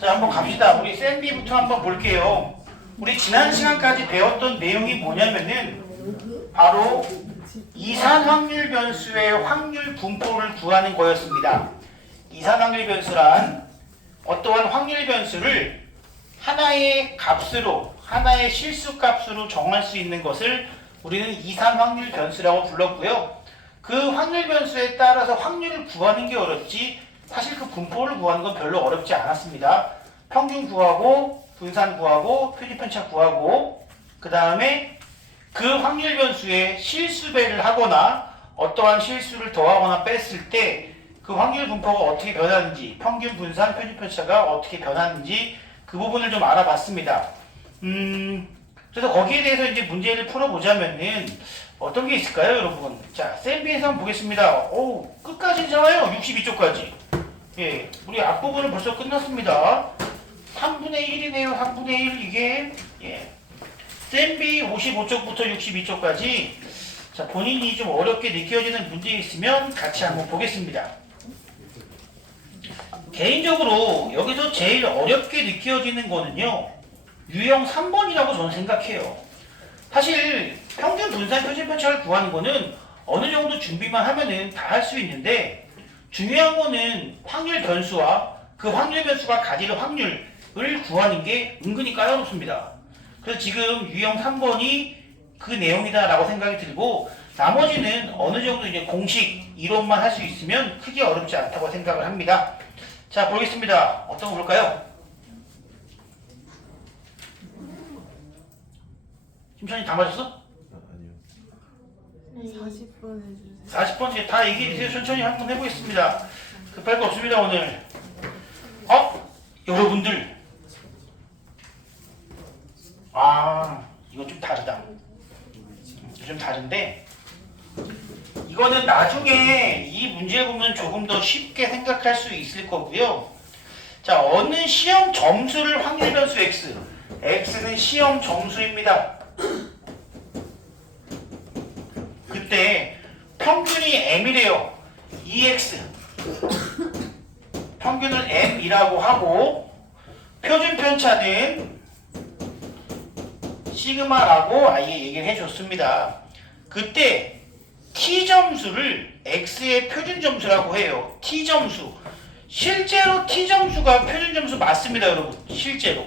자, 한번 갑시다. 우리 샌비부터 한번 볼게요. 우리 지난 시간까지 배웠던 내용이 뭐냐면은 바로 이산 확률 변수의 확률 분포를 구하는 거였습니다. 이산 확률 변수란 어떠한 확률 변수를 하나의 값으로, 하나의 실수 값으로 정할 수 있는 것을 우리는 이산 확률 변수라고 불렀고요. 그 확률 변수에 따라서 확률을 구하는 게 어렵지 사실 그 분포를 구하는 건 별로 어렵지 않았습니다. 평균 구하고 분산 구하고 표준편차 구하고 그 다음에 그 확률 변수에 실수배를 하거나 어떠한 실수를 더하거나 뺐을 때 그 확률 분포가 어떻게 변하는지 평균 분산 표준편차가 어떻게 변하는지 그 부분을 좀 알아봤습니다. 그래서 거기에 대해서 이제 문제를 풀어보자면은 어떤 게 있을까요, 여러분? 자, 샌비에서 한번 보겠습니다. 오, 끝까지잖아요. 62쪽까지. 예, 우리 앞부분은 벌써 끝났습니다. 3분의 1이네요. 3분의 1 이게 예. 샌비 55쪽부터 62쪽까지 자, 본인이 좀 어렵게 느껴지는 문제 있으면 같이 한번 보겠습니다. 개인적으로 여기서 제일 어렵게 느껴지는 거는요. 유형 3번이라고 저는 생각해요. 사실 평균 분산 표준편차를 구하는 거는 어느 정도 준비만 하면은 다 할 수 있는데 중요한 거는 확률 변수와 그 확률 변수가 가질 확률을 구하는 게 은근히 까다롭습니다. 그래서 지금 유형 3번이 그 내용이다라고 생각이 들고 나머지는 어느 정도 이제 공식 이론만 할 수 있으면 크게 어렵지 않다고 생각을 합니다. 자, 보겠습니다. 어떤 거 볼까요? 심천이 다 맞았어? 아니요. 40번 해주세요. 40번 다 얘기해주세요. 천천히 한번 해보겠습니다. 급할 거 없습니다, 오늘. 여러분들. 이거 좀 다르다. 좀 다른데, 이거는 나중에 이 문제 보면 조금 더 쉽게 생각할 수 있을 거고요. 자, 어느 시험 점수를 확률 변수 x. x는 시험 점수입니다. 그때 평균이 m이래요. 2x 평균을 m이라고 하고 표준 편차는 시그마라고 아예 얘기를 해줬습니다. 그때 t 점수를 x의 표준 점수라고 해요. t 점수 실제로 t 점수가 표준 점수 맞습니다, 여러분. 실제로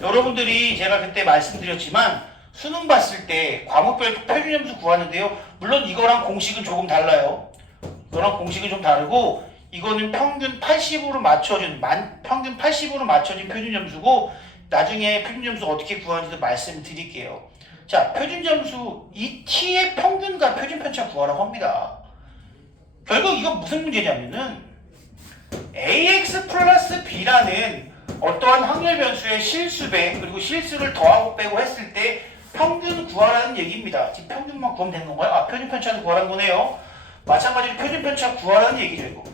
여러분들이 제가 그때 말씀드렸지만 수능 봤을 때 과목별 표준 점수 구하는데요. 물론 이거랑 공식은 조금 달라요. 이거랑 공식은 좀 다르고 이거는 평균 80으로 맞춰진 평균 80으로 맞춰진 표준 점수고 나중에 표준 점수 어떻게 구하는지도 말씀드릴게요. 자, 표준 점수 이 t의 평균과 표준 편차 구하라고 합니다. 결국 이건 무슨 문제냐면은 ax 플러스 b라는 어떠한 확률 변수의 실수배 그리고 실수를 더하고 빼고 했을 때 평균 구하라는 얘기입니다. 지금 평균만 구하면 되는 건가요? 표준 편차를 구하라는 거네요. 마찬가지로 표준 편차 구하라는 얘기죠, 이거.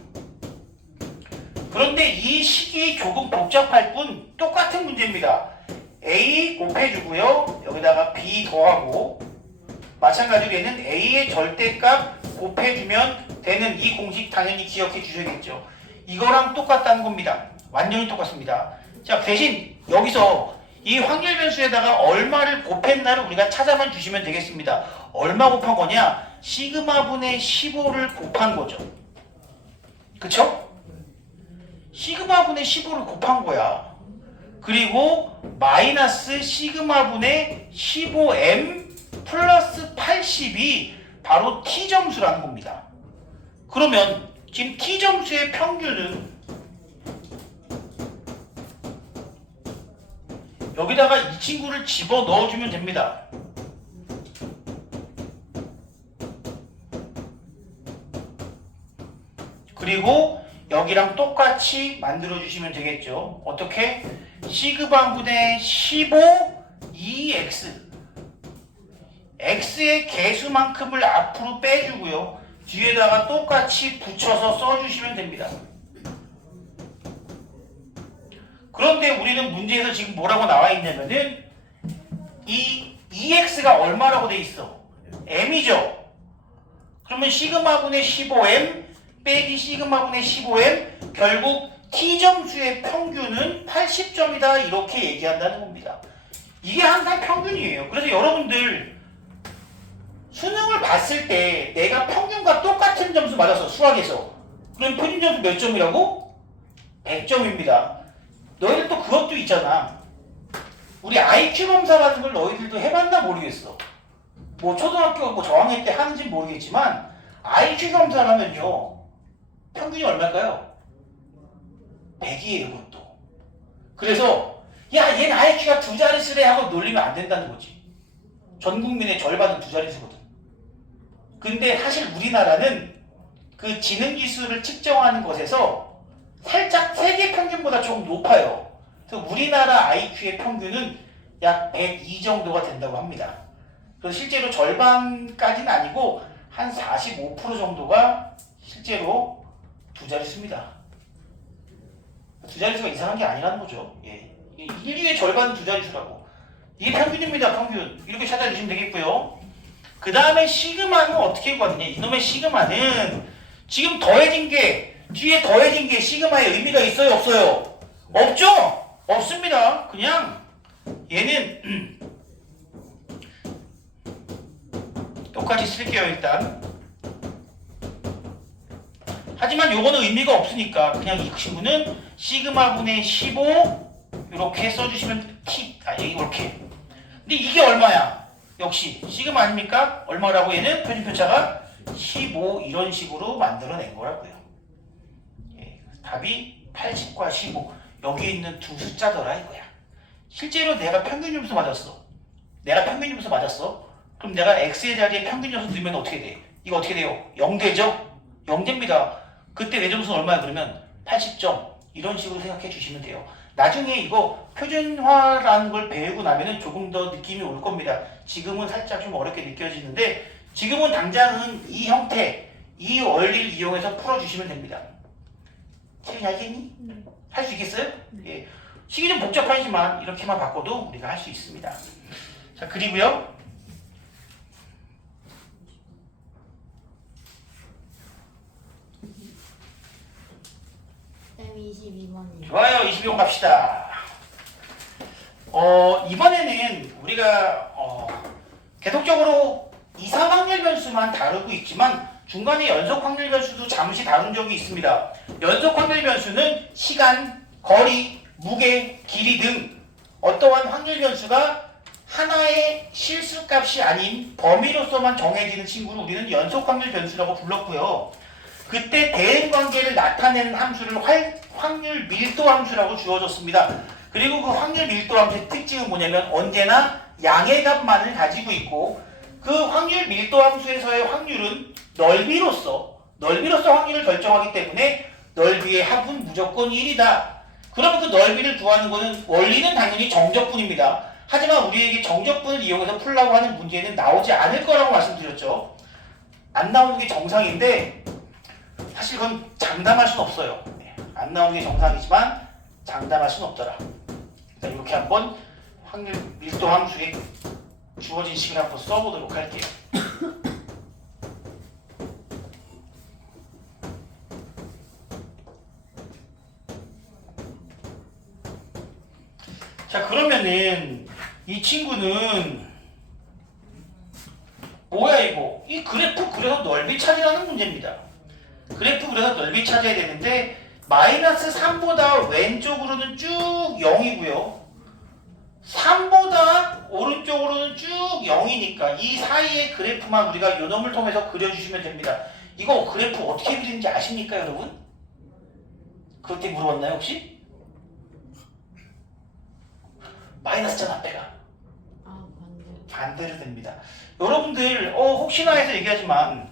그런데 이 식이 조금 복잡할 뿐 똑같은 문제입니다. a 곱해주고요. 여기다가 b 더하고 마찬가지로 얘는 a의 절대값 곱해주면 되는 이 공식 당연히 기억해 주셔야겠죠. 이거랑 똑같다는 겁니다. 완전히 똑같습니다. 자, 대신 여기서 이 확률 변수에다가 얼마를 곱했나를 우리가 찾아만 주시면 되겠습니다. 얼마 곱한 거냐? 시그마 분의 15를 곱한 거죠. 그쵸? 시그마 분의 15를 곱한 거야. 그리고 마이너스 시그마 분의 15m 플러스 80이 바로 t 점수라는 겁니다. 그러면 지금 t 점수의 평균은 여기다가 이 친구를 집어 넣어주면 됩니다. 그리고 여기랑 똑같이 만들어주시면 되겠죠. 어떻게? 시그마 분의 15 2x x의 개수만큼을 앞으로 빼주고요. 뒤에다가 똑같이 붙여서 써주시면 됩니다. 그런데 우리는 문제에서 지금 뭐라고 나와 있냐면은 이 2x가 얼마라고 돼 있어? m이죠. 그러면 시그마 분의 15m 빼기 시그마분의 15m 결국 T점수의 평균은 80점이다 이렇게 얘기한다는 겁니다. 이게 항상 평균이에요. 그래서 여러분들 수능을 봤을 때 내가 평균과 똑같은 점수 맞았어 수학에서. 그럼 표준 점수 몇 점이라고? 100점입니다. 너희들 또 그것도 있잖아. 우리 IQ 검사라는 걸 너희들도 해봤나 모르겠어. 뭐 초등학교 뭐 저학년 때 하는지 모르겠지만 IQ 검사라면요 평균이 얼마일까요? 100이에요 그것도. 그래서 야 얘는 IQ가 두 자릿수래 하고 놀리면 안 된다는 거지. 전 국민의 절반은 두 자릿수거든. 근데 사실 우리나라는 그 지능지수를 측정하는 것에서 살짝 세계 평균보다 조금 높아요. 그래서 우리나라 IQ의 평균은 약 102 정도가 된다고 합니다. 그래서 실제로 절반까지는 아니고 한 45% 정도가 실제로 두 자릿수입니다. 두 자릿수가 이상한 게 아니라는 거죠. 예. 인류의 절반은 두 자릿수라고. 이게 평균입니다. 평균. 이렇게 찾아주시면 되겠고요. 그 다음에 시그마는 어떻게 했거든요. 이놈의 시그마는 지금 더해진 게 뒤에 더해진 게 시그마의 의미가 있어요? 없어요? 없죠? 없습니다. 그냥 얘는 똑같이 쓸게요 일단. 하지만 요거는 의미가 없으니까 그냥 이 친구는 시그마분의 15 이렇게 써주시면 이렇게. 근데 이게 얼마야? 역시 시그마 아닙니까? 얼마라고 얘는 표준편차가 15 이런 식으로 만들어낸 거라고요. 예, 답이 80과 15 여기 있는 두 숫자더라 이거야. 실제로 내가 평균 점수 맞았어. 그럼 내가 x의 자리에 평균 점수 넣으면 어떻게 돼? 이거 어떻게 돼요? 0되죠? 0됩니다. 그때 내 점수는 얼마야 그러면? 80점. 이런 식으로 생각해 주시면 돼요. 나중에 이거 표준화라는 걸 배우고 나면은 조금 더 느낌이 올 겁니다. 지금은 살짝 좀 어렵게 느껴지는데 지금은 당장은 이 형태, 이 원리를 이용해서 풀어주시면 됩니다. 채윤이 알겠니? 할 수 있겠어요? 예. 식이 좀 복잡하지만 이렇게만 바꿔도 우리가 할 수 있습니다. 자, 그리고요. 쌤 22번이요. 좋아요. 22번 갑시다. 이번에는 우리가 계속적으로 이상 확률 변수만 다루고 있지만 중간에 연속 확률 변수도 잠시 다룬 적이 있습니다. 연속 확률 변수는 시간, 거리, 무게, 길이 등 어떠한 확률 변수가 하나의 실수값이 아닌 범위로서만 정해지는 친구를 우리는 연속 확률 변수라고 불렀고요. 그때 대응 관계를 나타내는 함수를 확률 밀도 함수라고 주어졌습니다. 그리고 그 확률 밀도 함수의 특징은 뭐냐면 언제나 양의 값만을 가지고 있고 그 확률 밀도 함수에서의 확률은 넓이로서 확률을 결정하기 때문에 넓이의 합은 무조건 1이다. 그러면 그 넓이를 구하는 것은 원리는 당연히 정적분입니다. 하지만 우리에게 정적분을 이용해서 풀려고 하는 문제는 나오지 않을 거라고 말씀드렸죠. 안 나오는 게 정상인데 사실 그건 장담할 수는 없어요. 안 나오는 게 정상이지만 장담할 수는 없더라. 일단 이렇게 한번 확률 밀도 함수에 주어진 식을 한번 써보도록 할게요. 자, 그러면은 이 친구는 뭐야 이거? 이 그래프 그래서 넓이 찾으라는 문제입니다. 그래프 그래서 넓이 찾아야 되는데 마이너스 3보다 왼쪽으로는 쭉 0이고요. 3보다 오른쪽으로는 쭉 0이니까 이 사이의 그래프만 우리가 요놈을 통해서 그려주시면 됩니다. 이거 그래프 어떻게 그리는지 아십니까 여러분? 그렇게 물어봤나요 혹시? 마이너스잖아 앞에가. 반대로 됩니다. 여러분들 혹시나 해서 얘기하지만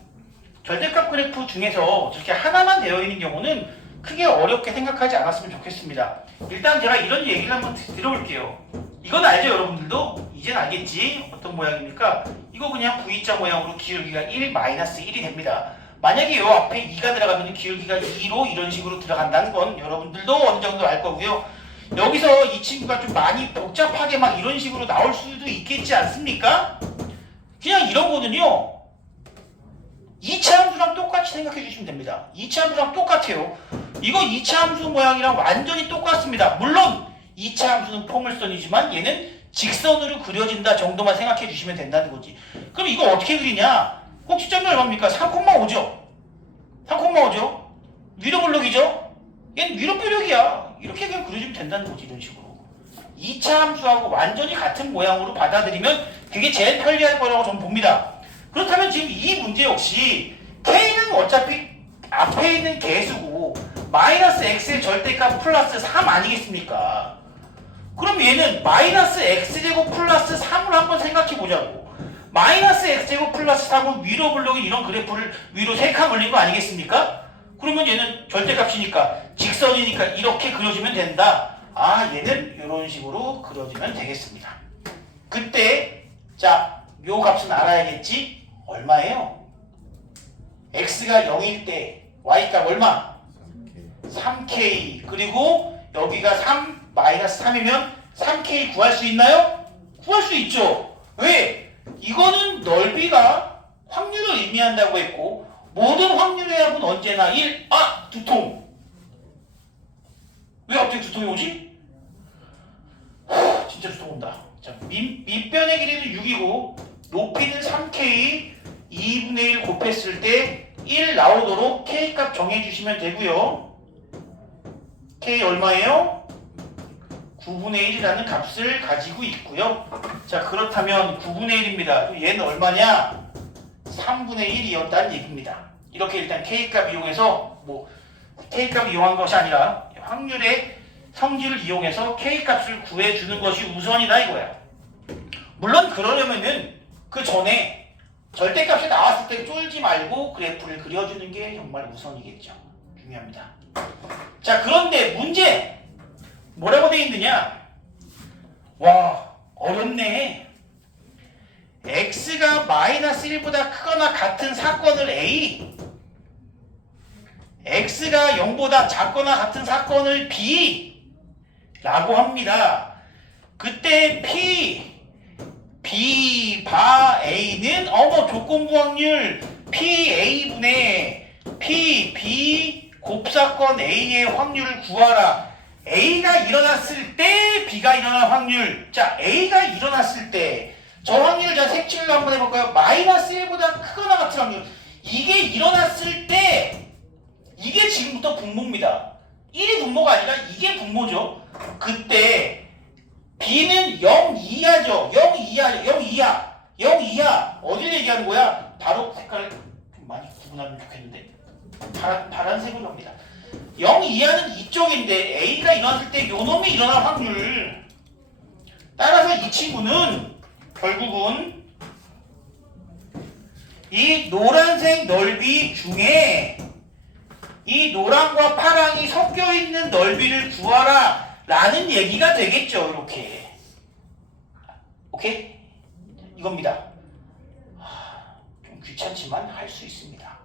절대값 그래프 중에서 저렇게 하나만 되어 있는 경우는 크게 어렵게 생각하지 않았으면 좋겠습니다. 일단 제가 이런 얘기를 한번 들어볼게요. 이건 알죠 여러분들도? 이젠 알겠지? 어떤 모양입니까? 이거 그냥 V자 모양으로 기울기가 1, 마이너스 1이 됩니다. 만약에 요 앞에 2가 들어가면 기울기가 2로 이런 식으로 들어간다는 건 여러분들도 어느 정도 알 거고요. 여기서 이 친구가 좀 많이 복잡하게 막 이런 식으로 나올 수도 있겠지 않습니까? 그냥 이런 거는요. 2차 함수랑 똑같이 생각해 주시면 됩니다. 2차 함수랑 똑같아요. 이거 2차 함수 모양이랑 완전히 똑같습니다. 물론 2차 함수는 포물선이지만 얘는 직선으로 그려진다 정도만 생각해 주시면 된다는 거지. 그럼 이거 어떻게 그리냐? 꼭지점이 얼마입니까? 3,5죠? 3,5죠? 위로 블록이죠? 얘는 위로 뾰력이야. 이렇게 그냥 그려주면 된다는 거지. 이런 식으로. 2차 함수하고 완전히 같은 모양으로 받아들이면 그게 제일 편리할 거라고 저는 봅니다. 그렇다면 지금 이 문제 역시 K는 어차피 앞에 있는 개수고 마이너스 X의 절대값 플러스 3 아니겠습니까? 그럼 얘는 마이너스 X제곱 플러스 3을 한번 생각해 보자고. 마이너스 X제곱 플러스 3은 위로 블록인 이런 그래프를 위로 3칸 올린 거 아니겠습니까? 그러면 얘는 절대값이니까 직선이니까 이렇게 그려주면 된다. 아, 얘는 이런 식으로 그려주면 되겠습니다. 그때 자, 요 값은 알아야겠지? 얼마예요? x가 0일 때 y값 얼마? 3k. 그리고 여기가 3 마이너스 3이면 3k 구할 수 있나요? 구할 수 있죠. 왜? 이거는 넓이가 확률을 의미한다고 했고 모든 확률의 합은 언제나 1. 아! 두통. 왜 갑자기 두통이 오지? 진짜 두통 온다. 자, 밑변의 길이는 6이고 높이는 3k 2분의 1 곱했을 때 1 나오도록 k값 정해주시면 되고요. k 얼마예요? 9분의 1이라는 값을 가지고 있고요. 자, 그렇다면 9분의 1입니다. 얘는 얼마냐? 3분의 1이었다는 얘기입니다. 이렇게 일단 k값 이용해서 k값 이용한 것이 아니라 확률의 성질을 이용해서 k값을 구해주는 것이 우선이다 이거야. 물론 그러려면은 그 전에 절대값이 나왔을 때 쫄지 말고 그래프를 그려주는 게 정말 우선이겠죠. 중요합니다. 자, 그런데 문제 뭐라고 돼 있느냐? 와, 어렵네. x가 마이너스 1보다 크거나 같은 사건을 A, x가 0보다 작거나 같은 사건을 B 라고 합니다. 그때 B 바 A는 조건부 확률 PA분의 PB 곱사건 A의 확률을 구하라. A가 일어났을 때 B가 일어날 확률. 자, A가 일어났을 때 저 확률을 자 색칠로 한번 해볼까요? 마이너스 1보다 크거나 같은 확률. 이게 일어났을 때 이게 지금부터 분모입니다. 1이 분모가 아니라 이게 분모죠. 그때 B는 0 이하죠. 0 이하, 0 이하, 0 이하. 어딜 얘기하는 거야? 바로 색깔을 좀 많이 구분하면 좋겠는데 파란색으로 합니다. 0 이하는 이쪽인데 A가 일어났을 때 요 놈이 일어날 확률. 따라서 이 친구는 결국은 이 노란색 넓이 중에 이 노랑과 파랑이 섞여 있는 넓이를 구하라 라는 얘기가 되겠죠. 이렇게. 오케이? 이겁니다. 좀 귀찮지만 할 수 있습니다.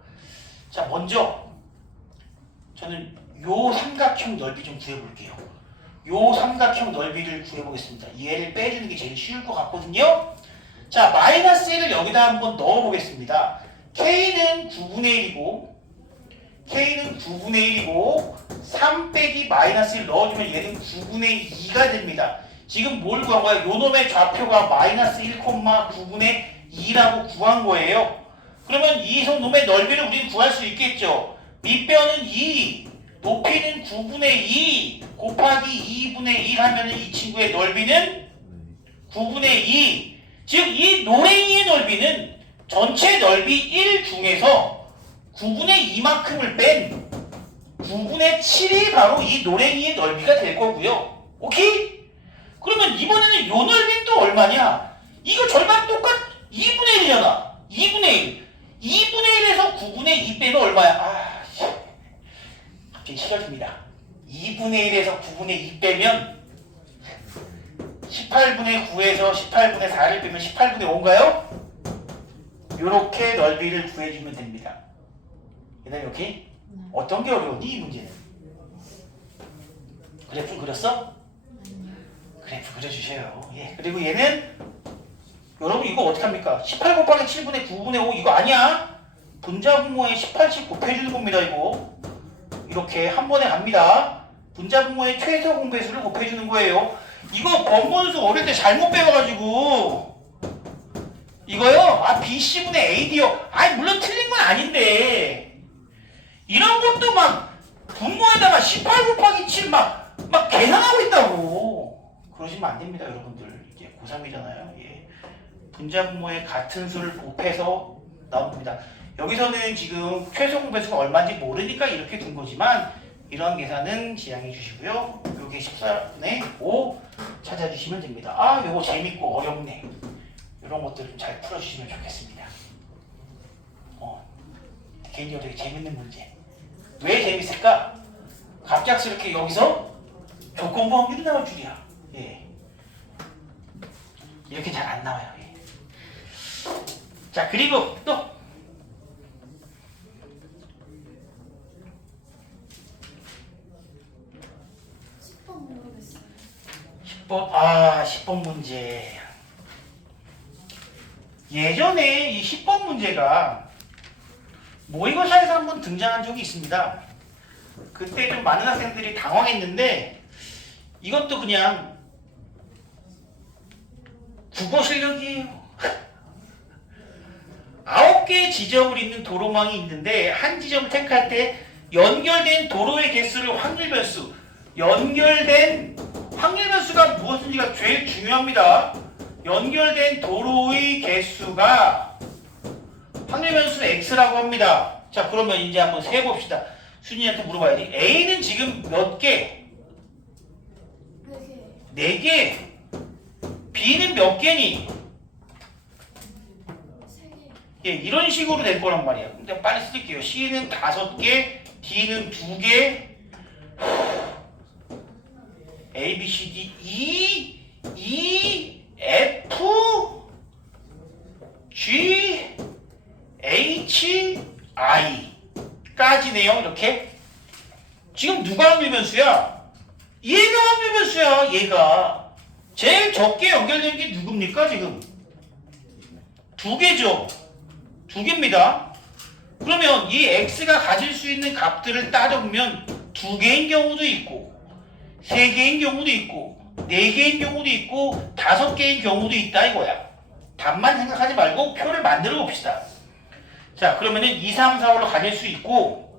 자, 먼저 저는 요 삼각형 넓이 좀 구해볼게요. 요 삼각형 넓이를 구해보겠습니다. 얘를 빼주는 게 제일 쉬울 것 같거든요. 자, 마이너스 1을 여기다 한번 넣어보겠습니다. K는 9분의 1이고 3 빼기 마이너스 1 넣어주면 얘는 9분의 2가 됩니다. 지금 뭘 구한 거야? 요 놈의 좌표가 마이너스 1, 9분의 2라고 구한 거예요. 그러면 이 놈의 넓이를 우리는 구할 수 있겠죠. 밑변은 2, 높이는 9분의 2 곱하기 2분의 1 하면은 이 친구의 넓이는 9분의 2. 즉, 이 노랭이의 넓이는 전체 넓이 1 중에서 9분의 2만큼을 뺀 9분의 7이 바로 이 노랭이의 넓이가 될 거고요. 오케이? 그러면 이번에는 요 넓이는 또 얼마냐? 이거 절반 2분의 1이잖아. 2분의 1. 2분의 1에서 9분의 2 빼면 얼마야? 갑자기 싫어집니다. 2분의 1에서 9분의 2 빼면 18분의 9에서 18분의 4를 빼면 18분의 5인가요? 요렇게 넓이를 구해주면 됩니다. 얘들아, 이렇게? 어떤 게 어려우니 이 문제는? 그래프 그렸어? 그래프 그려주셔요. 예. 그리고 얘는 여러분 이거 어떻게 합니까? 18 곱하기 7분의 9분의 5 이거 아니야? 분자분모에 18씩 곱해주는 겁니다. 이거 이렇게 한 번에 갑니다. 분자분모의 최소 공배수를 곱해주는 거예요. 이거 번번수 어릴 때 잘못 배워가지고 이거요? 아 BC분의 AD요. 아니 물론 틀린 건 아닌데 이런 것도 막 분모에다가 18 곱하기 7 막 계산하고 있다고 그러시면 안 됩니다. 여러분들 이게 고3이잖아요. 예. 분자분모의 같은 수를 곱해서 나옵니다. 여기서는 지금 최소 공배수가 얼마인지 모르니까 이렇게 둔 거지만 이런 계산은 지양해 주시고요. 요게 14분의 5 찾아주시면 됩니다. 아 요거 재밌고 어렵네. 이런 것들 좀 잘 풀어주시면 좋겠습니다. 개인적으로 되게 재밌는 문제. 왜 재밌을까? 갑작스럽게 여기서 조건부 확률이 나올 줄이야. 예. 이렇게 잘 안 나와요. 예. 자 그리고 또 10번 문제. 예전에 이 10번 문제가 모의고사에서 한번 등장한 적이 있습니다. 그때 좀 많은 학생들이 당황했는데 이것도 그냥 국어 실력이에요. 9개의 지점을 잇는 도로망이 있는데 한 지점을 택할 때 연결된 도로의 개수를 확률 변수. 연결된 확률 변수가 무엇인지가 제일 중요합니다. 연결된 도로의 개수가 확률 변수 x라고 합니다. 자 그러면 이제 한번 세봅시다. 순이한테 물어봐야지. A는 지금 몇 개? 4개. B는 몇 개니? 3개. 예, 이런 식으로 될 거란 말이야. 근데 빨리 쓸게요. C는 5개, D는 2개. A, B, C, D, E, F, G, H, I 까지네요. 이렇게. 지금 누가 확률 변수야? 얘가 확률 변수야. 얘가. 제일 적게 연결된 게 누굽니까 지금? 2개죠. 2개입니다. 그러면 이 x가 가질 수 있는 값들을 따져보면 2개인 경우도 있고 3개인 경우도 있고 4개인 경우도 있고 5개인 경우도 있다 이거야. 답만 생각하지 말고 표를 만들어 봅시다. 자 그러면은 2, 3, 4, 5로 가질 수 있고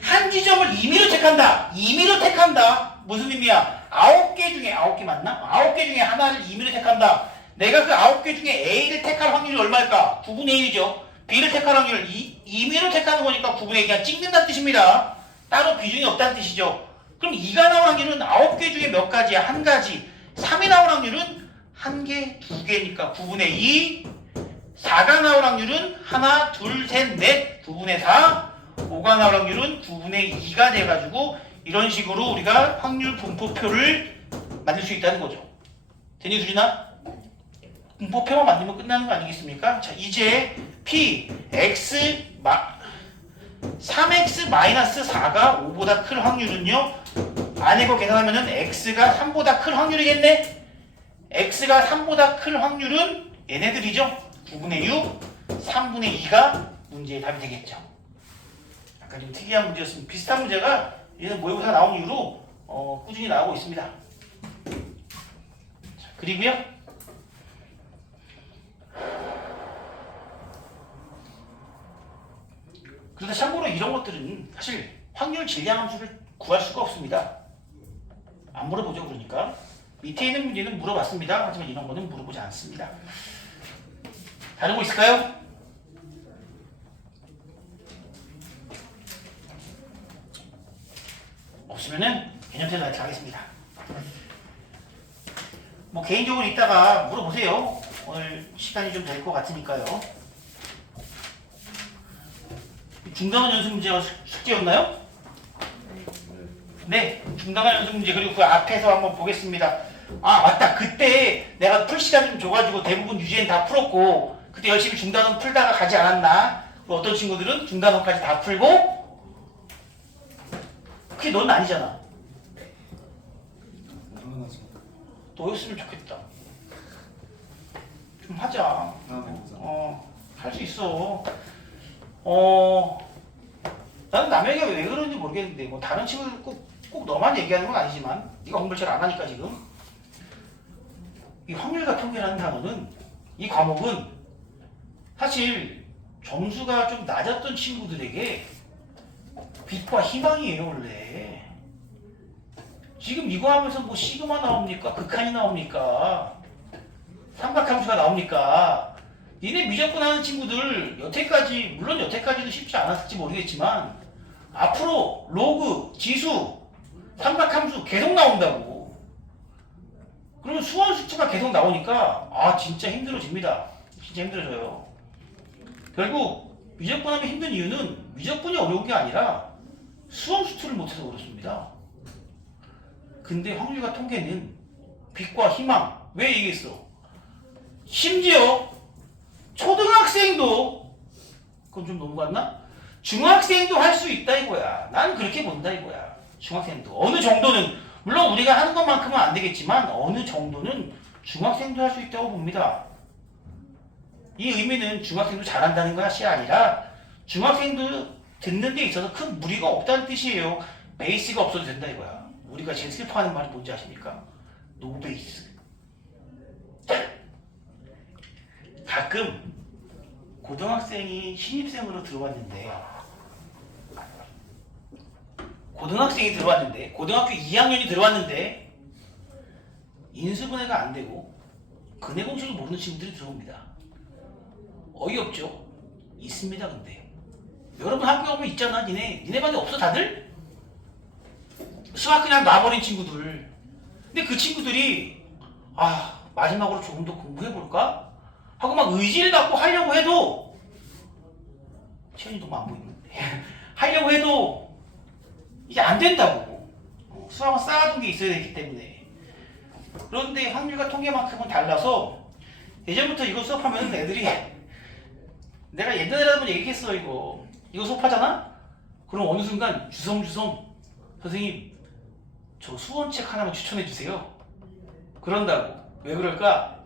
한 지점을 임의로 택한다. 임의로 택한다. 무슨 의미야? 9개 중에 9개 맞나? 9개 중에 하나를 임의로 택한다. 내가 그 9개 중에 A를 택할 확률이 얼마일까? 9분의 1이죠. B를 택할 확률을 임의로 택하는 거니까 9분의 1 그냥 찍는다는 뜻입니다. 따로 비중이 없다는 뜻이죠. 그럼 2가 나올 확률은 9개 중에 몇 가지야? 한 가지. 3이 나올 확률은 1개, 2개니까 9분의 2. 4가 나올 확률은 하나, 둘, 셋, 넷, 9분의 4. 5가 나올 확률은 9분의 2가 돼가지고 이런 식으로 우리가 확률 분포표를 만들 수 있다는 거죠. 되니 두지나? 분포표만 만들면 끝나는 거 아니겠습니까? 자 이제 P, X, 3x-4가 5보다 클 확률은요. 안에 거 계산하면은 x가 3보다 클 확률이겠네? x가 3보다 클 확률은 얘네들이죠. 9분의 6, 3분의 2가 문제의 답이 되겠죠. 약간 좀 특이한 문제였습니다. 비슷한 문제가 얘는 모의고사 나온 이후로 꾸준히 나오고 있습니다. 자, 그리고요. 그런데 참고로 이런 것들은 사실 확률 질량 함수를 구할 수가 없습니다. 안 물어보죠. 그러니까 밑에 있는 문제는 물어봤습니다. 하지만 이런 거는 물어보지 않습니다. 다른 거 있을까요? 없으면은 개념 테스트 하겠습니다. 뭐 개인적으로 이따가 물어보세요. 오늘 시간이 좀 될 것 같으니까요. 중단원 연습 문제가 숙제였나요? 네, 중단원 연습 문제. 그리고 그 앞에서 한번 보겠습니다. 아 맞다. 그때 내가 풀 시간 좀 줘가지고 대부분 유제는 다 풀었고 그때 열심히 중단원 풀다가 가지 않았나? 그리고 어떤 친구들은 중단원까지 다 풀고 그게 넌 아니잖아. 당연하지. 너였으면 좋겠다. 좀 하자. 할 수 있어. 나는 남에게 왜 그러는지 모르겠는데 뭐 다른 친구들 꼭 너만 얘기하는 건 아니지만 네가 공부를 잘 안 하니까 지금 이 확률과 통계라는 단어는 이 과목은 사실 점수가 좀 낮았던 친구들에게 빛과 희망이에요 원래. 지금 이거 하면서 뭐 시그마 나옵니까? 극한이 나옵니까? 삼각함수가 나옵니까? 니네 미적분 하는 친구들 여태까지 물론 여태까지도 쉽지 않았을지 모르겠지만 앞으로 로그, 지수, 삼각함수 계속 나온다고. 그러면 수원 수치가 계속 나오니까 아 진짜 힘들어집니다. 진짜 힘들어져요. 결국 미적분 하면 힘든 이유는 미적분이 어려운 게 아니라 수원 수치를 못해서 그렇습니다. 근데 확률과 통계는 빛과 희망. 왜 얘기했어? 심지어 초등학생도 그건 좀 너무 같나? 중학생도 할 수 있다 이거야. 난 그렇게 본다 이거야. 중학생도 어느 정도는 물론 우리가 하는 것만큼은 안 되겠지만 어느 정도는 중학생도 할 수 있다고 봅니다. 이 의미는 중학생도 잘한다는 것이 아니라 중학생도 듣는 데 있어서 큰 무리가 없다는 뜻이에요. 베이스가 없어도 된다 이거야. 우리가 제일 슬퍼하는 말이 뭔지 아십니까? 노베이스. 가끔 고등학생이 신입생으로 들어왔는데 고등학교 2학년이 들어왔는데 인수분해가 안 되고 근해공식을 모르는 친구들이 들어옵니다. 어이없죠? 있습니다. 근데 여러분 학교 가면 있잖아. 니네 반에 없어 다들? 수학 그냥 놔버린 친구들. 근데 그 친구들이 마지막으로 조금 더 공부해볼까? 하고 막 의지를 갖고 하려고 해도 시간이 너무 안 보이는데 하려고 해도 이게 안 된다고. 수학은 쌓아둔 게 있어야 되기 때문에. 그런데 확률과 통계만큼은 달라서 예전부터 이거 수업하면 애들이 내가 옛날에 한번 얘기했어. 이거 수업하잖아? 그럼 어느 순간 주섬주섬 선생님 저 수원책 하나만 추천해주세요. 그런다고. 왜 그럴까?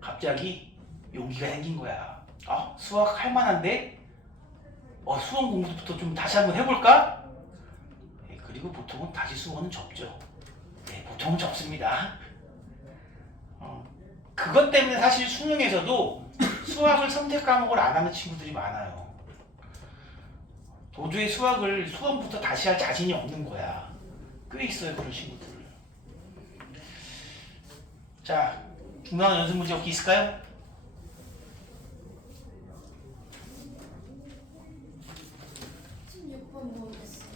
갑자기 용기가 생긴 거야. 수학 할만한데? 수원 공부부터 좀 다시 한번 해볼까? 그리고 보통은 다시 수원은 접죠. 보통은 접습니다. 그것 때문에 사실 수능에서도 수학을 선택 과목을 안 하는 친구들이 많아요. 도저히 수원부터 다시 할 자신이 없는 거야. 꽤 있어요 그런 친구들. 자, 중요한 연습 문제 혹시 있을까요?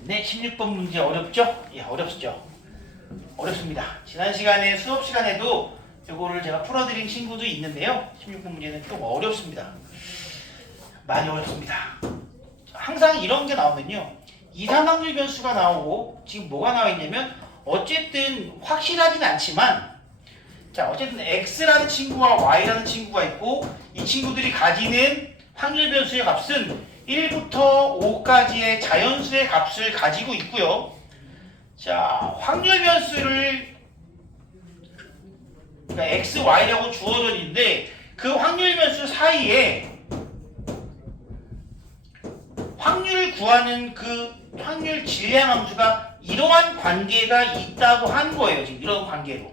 네, 16번 문제 어렵죠? 예, 어렵죠. 어렵습니다. 지난 시간에 수업 시간에도 이거를 제가 풀어드린 친구도 있는데요. 16번 문제는 좀 어렵습니다. 많이 어렵습니다. 항상 이런 게 나오면요. 이상 확률 변수가 나오고 지금 뭐가 나와 있냐면 어쨌든 확실하진 않지만 자 어쨌든 x라는 친구와 y라는 친구가 있고 이 친구들이 가지는 확률 변수의 값은 1부터 5까지의 자연수의 값을 가지고 있고요. 자 확률 변수를 그러니까 x, y라고 주어져 있는데 그 확률 변수 사이에 확률을 구하는 그 확률 질량 함수가 이러한 관계가 있다고 한 거예요. 지금 이런 관계로.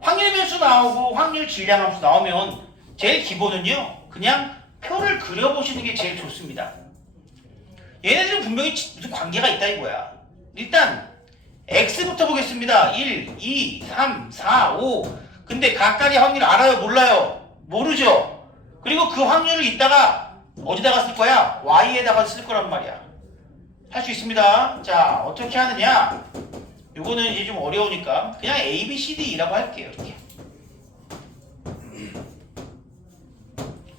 확률 변수 나오고 확률 질량 함수 나오면 제일 기본은요. 그냥 표를 그려보시는 게 제일 좋습니다. 얘네들은 분명히 무슨 관계가 있다 이거야. 일단 x부터 보겠습니다. 1, 2, 3, 4, 5. 근데 각각의 확률 알아요? 몰라요? 모르죠? 그리고 그 확률을 이따가 어디다가 쓸 거야? y에다가 쓸 거란 말이야. 할 수 있습니다. 자, 어떻게 하느냐? 요거는 이제 좀 어려우니까 그냥 A, B, C, D라고 할게요. 이렇게.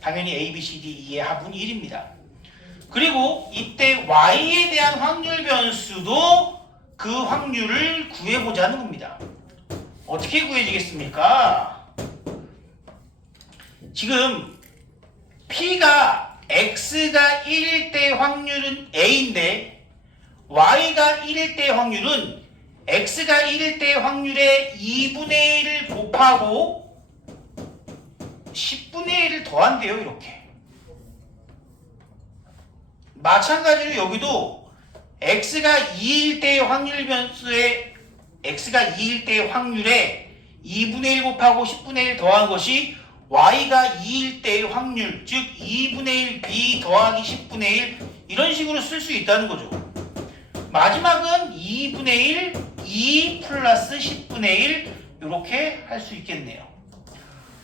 당연히 A, B, C, D, E의 합은 1입니다. 그리고 이때 Y에 대한 확률 변수도 그 확률을 구해보자는 겁니다. 어떻게 구해지겠습니까? 지금 P가 X가 1일 때 확률은 A인데 Y가 1일 때 확률은 X가 1일 때 확률의 2분의 1을 곱하고 10분의 1을 더한대요. 이렇게. 마찬가지로 여기도 x가 2일 때의 확률 변수에 x가 2일 때의 확률에 2분의 1 곱하고 10분의 1 더한 것이 y가 2일 때의 확률, 즉 2분의 1 b 더하기 10분의 1 이런 식으로 쓸 수 있다는 거죠. 마지막은 2분의 1 2 플러스 10분의 1 이렇게 할 수 있겠네요.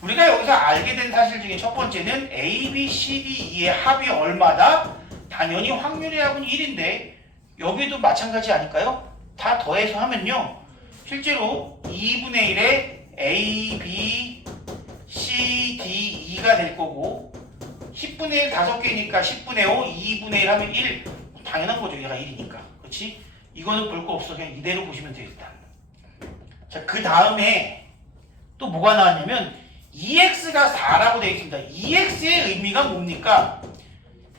우리가 여기서 알게 된 사실 중에 첫 번째는 A, B, C, D, E의 합이 얼마다? 당연히 확률의 합은 1인데 여기도 마찬가지 아닐까요? 다 더해서 하면요. 실제로 2분의 1에 A, B, C, D, E가 될 거고 10분의 1 5개니까 10분의 5, 2분의 1 하면 1 당연한 거죠. 얘가 1이니까. 그렇지? 이거는 볼 거 없어. 그냥 이대로 보시면 되겠다. 자, 그 다음에 또 뭐가 나왔냐면 EX가 4라고 되어 있습니다. EX의 의미가 뭡니까?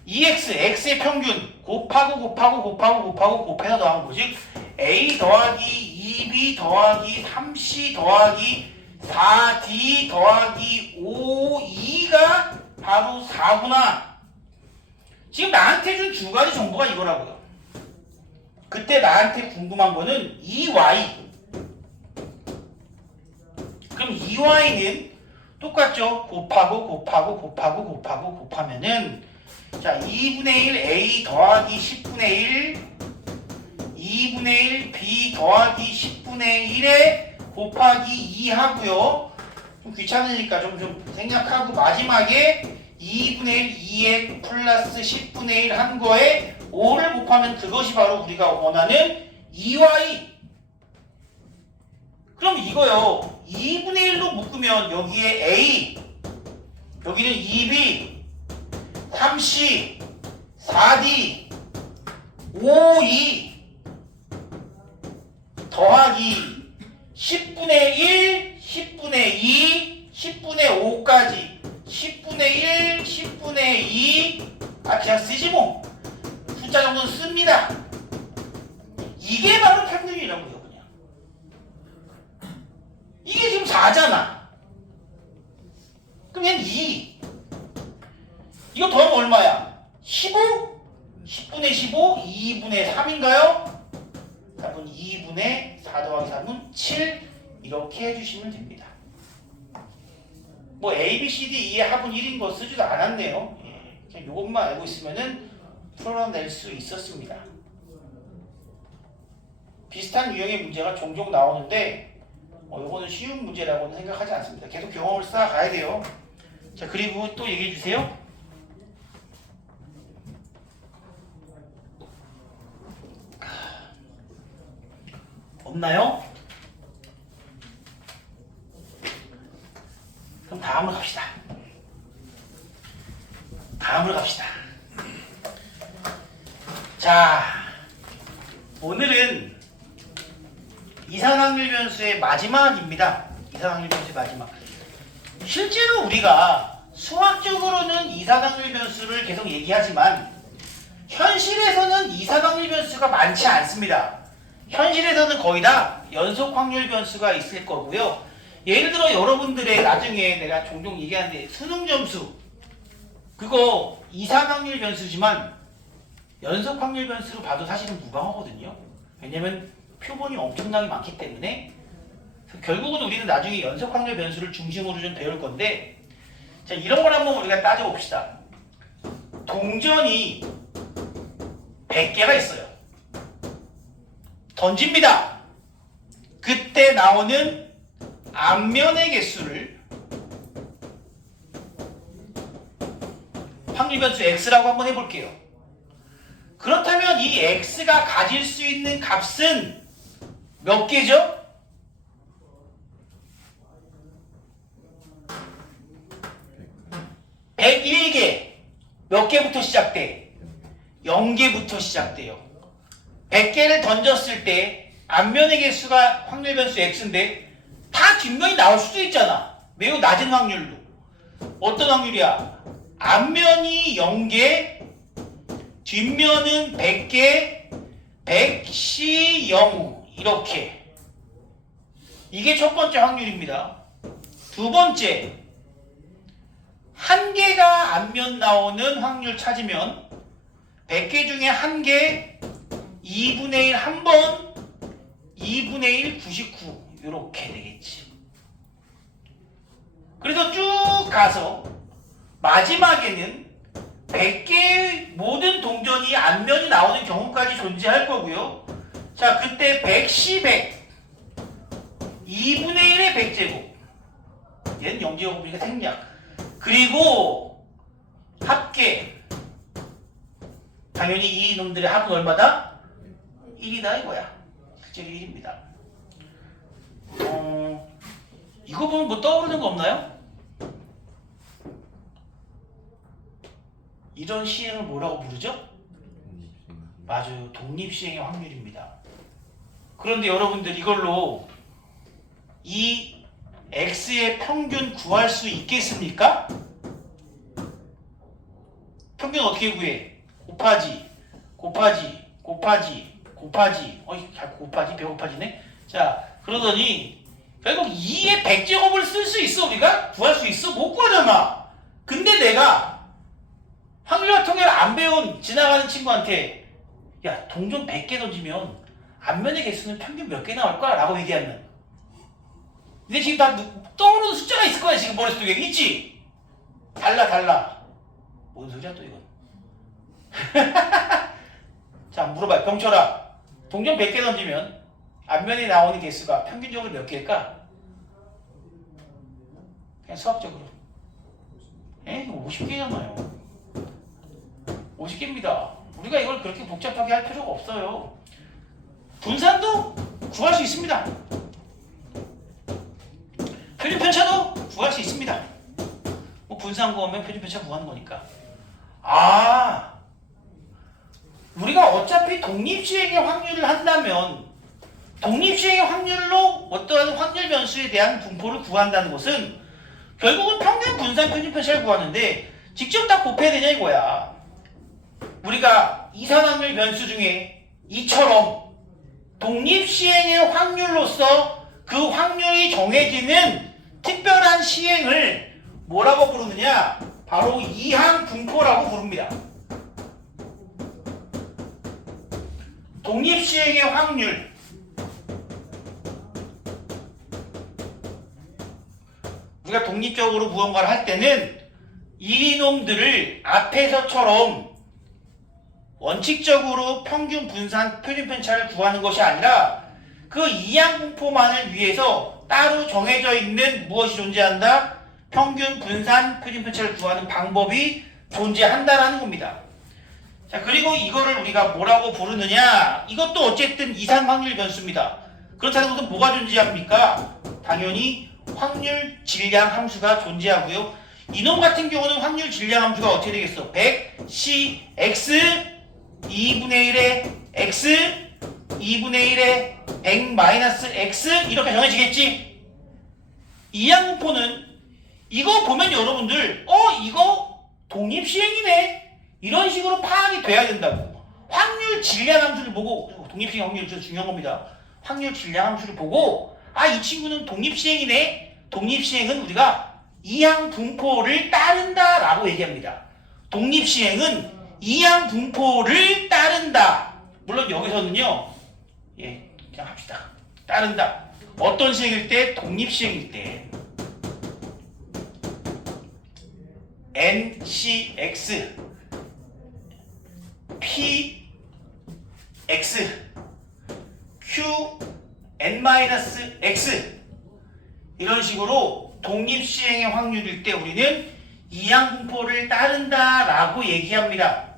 EX, X의 평균 곱하고 곱해서 더한 거. 즉 A 더하기 2B 더하기 3C 더하기 4D 더하기 5E가 바로 4구나. 지금 나한테 준 두 가지 정보가 이거라고요. 그때 나한테 궁금한 거는 EY. 그럼 EY는 똑같죠? 곱하면은 자 2분의 1 A 더하기 10분의 1 2분의 1 B 더하기 10분의 1에 곱하기 2 하고요. 좀 귀찮으니까 좀 생략하고 마지막에 2분의 1 2에 플러스 10분의 1 한 거에 5를 곱하면 그것이 바로 우리가 원하는 EY. 그럼 이거요. 2분의 1로 묶으면 여기에 A, 여기는 2B, 3C, 4D, 5E 더하기 10분의 1, 10분의 2, 10분의 5까지 10분의 1, 10분의 2 그냥 쓰지 뭐. 숫자 정도는 씁니다. 이게 바로 평균이라고요. 그냥 이게 지금 4잖아. 그럼 얘는 2. 이거 더하면 얼마야? 15? 10분의 15? 2분의 3인가요? 답은 2분의 4 더하기 3은 7 이렇게 해주시면 됩니다. 뭐 A, B, C, D, E의 합은 1인 거 쓰지도 않았네요. 예, 그냥 이것만 알고 있으면은 풀어낼 수 있었습니다. 비슷한 유형의 문제가 종종 나오는데 이거는 쉬운 문제라고는 생각하지 않습니다. 계속 경험을 쌓아가야 돼요. 자, 그리고 또 얘기해 주세요. 없나요? 그럼 다음으로 갑시다. 자, 오늘은 이산확률 변수의 마지막입니다. 이산확률 변수의 마지막. 실제로 우리가 수학적으로는 이산확률 변수를 계속 얘기하지만 현실에서는 이산확률 변수가 많지 않습니다. 현실에서는 거의 다 연속 확률 변수가 있을 거고요. 예를 들어 여러분들의 나중에 내가 종종 얘기하는데 수능 점수 그거 이산확률 변수지만 연속 확률 변수로 봐도 사실은 무방하거든요. 왜냐면 표본이 엄청나게 많기 때문에 결국은 우리는 나중에 연속 확률 변수를 중심으로 좀 배울 건데 자 이런 걸 한번 우리가 따져봅시다. 동전이 100개가 있어요. 던집니다. 그때 나오는 앞면의 개수를 확률 변수 x라고 한번 해볼게요. 그렇다면 이 x가 가질 수 있는 값은 몇 개죠? (101개) 몇 개부터 시작돼? 0개부터 시작돼요. 100개를 던졌을 때 앞면의 개수가 확률 변수 x인데 다 뒷면이 나올 수도 있잖아. 매우 낮은 확률로. 어떤 확률이야? 앞면이 0개, 뒷면은 100개, 100C 0 이렇게. 이게 첫 번째 확률입니다. 두 번째, 한 개가 앞면 나오는 확률 찾으면 100개 중에 1개 2분의 1 한 번 2분의 1 99 이렇게 되겠지. 그래서 쭉 가서 마지막에는 100개의 모든 동전이 앞면이 나오는 경우까지 존재할 거고요. 자, 그때 100시 100 2분의 1의 100제곱 얘는 0제곱이니까 생략. 그리고 합계 당연히 이 놈들의 합은 얼마다? 1이다 이거야. 실제로 1입니다. 이거 보면 뭐 떠오르는 거 없나요? 이런 시행을 뭐라고 부르죠? 맞아요. 독립시행의 확률입니다. 그런데 여러분들 이걸로 이 x의 평균 구할 수 있겠습니까? 평균 어떻게 구해? 곱하기 자꾸 곱하지 배고파지네. 자, 그러더니 결국 2의 100제곱을 쓸 수 있어. 우리가 구할 수 있어? 못 구하잖아. 근데 내가 확률과 통계를 안 배운 지나가는 친구한테 야, 동전 100개 던지면 앞면의 개수는 평균 몇 개 나올 거야? 라고 얘기하면 근데 지금 다 떠오르는 숫자가 있을 거야. 지금 머릿속에 있지? 달라. 뭔 소리야 또 이건. 자, 물어봐요. 병철아, 동전 100개 던지면 앞면에 나오는 개수가 평균적으로 몇 개일까? 그냥 수학적으로. 50개잖아요. 50개입니다. 우리가 이걸 그렇게 복잡하게 할 필요가 없어요. 분산도 구할 수 있습니다. 표준 편차도 구할 수 있습니다. 뭐 분산 구하면 표준 편차 구하는 거니까. 우리가 어차피 독립시행의 확률을 한다면 독립시행의 확률로 어떠한 확률 변수에 대한 분포를 구한다는 것은 결국은 평균 분산 표준 편차를 구하는데 직접 다 곱해야 되냐 이거야. 우리가 이산확률 변수 중에 이처럼 독립시행의 확률로서 그 확률이 정해지는 특별한 시행을 뭐라고 부르느냐? 바로 이항분포라고 부릅니다. 독립시행의 확률 우리가 독립적으로 무언가를 할 때는 이놈들을 앞에서처럼 원칙적으로 평균 분산 표준 편차를 구하는 것이 아니라 그 이항분포만을 위해서 따로 정해져 있는 무엇이 존재한다? 평균 분산 표준 편차를 구하는 방법이 존재한다라는 겁니다. 자, 그리고 이거를 우리가 뭐라고 부르느냐? 이것도 어쨌든 이산 확률 변수입니다. 그렇다는 것은 뭐가 존재합니까? 당연히 확률 질량 함수가 존재하고요. 이놈 같은 경우는 확률 질량 함수가 어떻게 되겠어? 100 c x 2분의 1의 x 2분의 1의 100 마이너스 x 이렇게 정해지겠지? 이항분포는 이거 보면 여러분들 이거 독립시행이네 이런 식으로 파악이 돼야 된다고. 확률 질량 함수를 보고 독립시행 확률이 진짜 중요한 겁니다. 확률 질량 함수를 보고 이 친구는 독립시행이네. 독립시행은 우리가 이항분포를 따른다 라고 얘기합니다. 독립시행은 이항분포를 따른다. 물론 여기서는요 그냥 합시다. 따른다. 어떤 시행일 때? 독립시행일 때 NCX PX QN-X 이런 식으로 독립시행의 확률일 때 우리는 이항분포를 따른다라고 얘기합니다.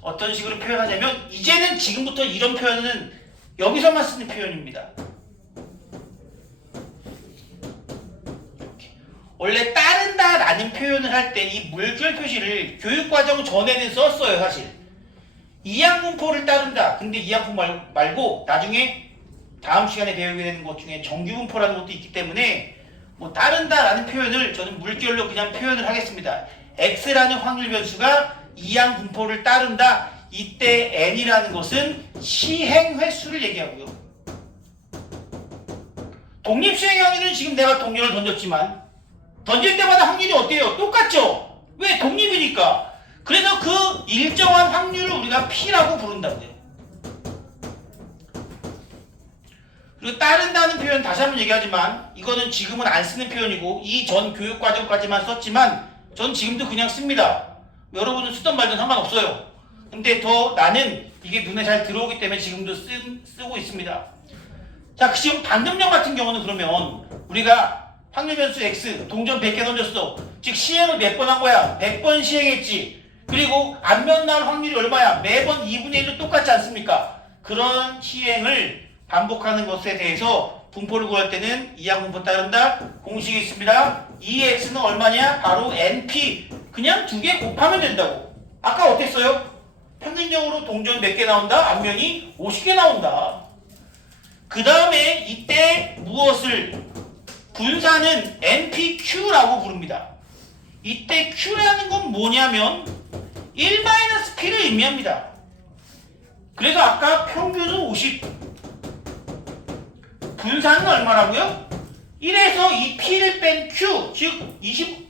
어떤 식으로 표현하냐면 이제는 지금부터 이런 표현은 여기서만 쓰는 표현입니다. 원래 따른다라는 표현을 할 때 이 물결 표시를 교육과정 전에는 썼어요. 사실 이항분포를 따른다. 근데 이항분포 말고 나중에 다음 시간에 배우게 되는 것 중에 정규분포라는 것도 있기 때문에 뭐 따른다라는 표현을 저는 물결로 그냥 표현을 하겠습니다. x라는 확률 변수가 이항분포를 따른다. 이때 n이라는 것은 시행 횟수를 얘기하고요. 독립시행 확률은 지금 내가 동전을 던졌지만 던질 때마다 확률이 어때요? 똑같죠? 왜? 독립이니까. 그래서 그 일정한 확률을 우리가 P라고 부른다고요. 그리고 따른다는 표현 다시 한번 얘기하지만 이거는 지금은 안 쓰는 표현이고 이 전 교육과정까지만 썼지만 전 지금도 그냥 씁니다. 여러분은 쓰던 말든 상관없어요. 근데 더 나는 이게 눈에 잘 들어오기 때문에 지금도 쓰고 있습니다. 자, 지금 반등령 같은 경우는 그러면 우리가 확률 변수 X 동전 100개 던졌어. 즉 시행을 몇 번 한 거야? 100번 시행했지. 그리고 안면 나올 확률이 얼마야? 매번 2분의 1로 똑같지 않습니까? 그런 시행을 반복하는 것에 대해서 분포를 구할 때는 이항분포 따른다. 공식이 있습니다. 2x는 얼마냐? 바로 np. 그냥 두 개 곱하면 된다고. 아까 어땠어요? 평균적으로 동전 몇 개 나온다? 앞면이 50개 나온다. 그 다음에 이때 무엇을 분산은 npq라고 부릅니다. 이때 q라는 건 뭐냐면 1-p를 의미합니다. 그래서 아까 평균은 50, 분산은 얼마라고요? 1에서 이 p를 뺀 q, 즉 20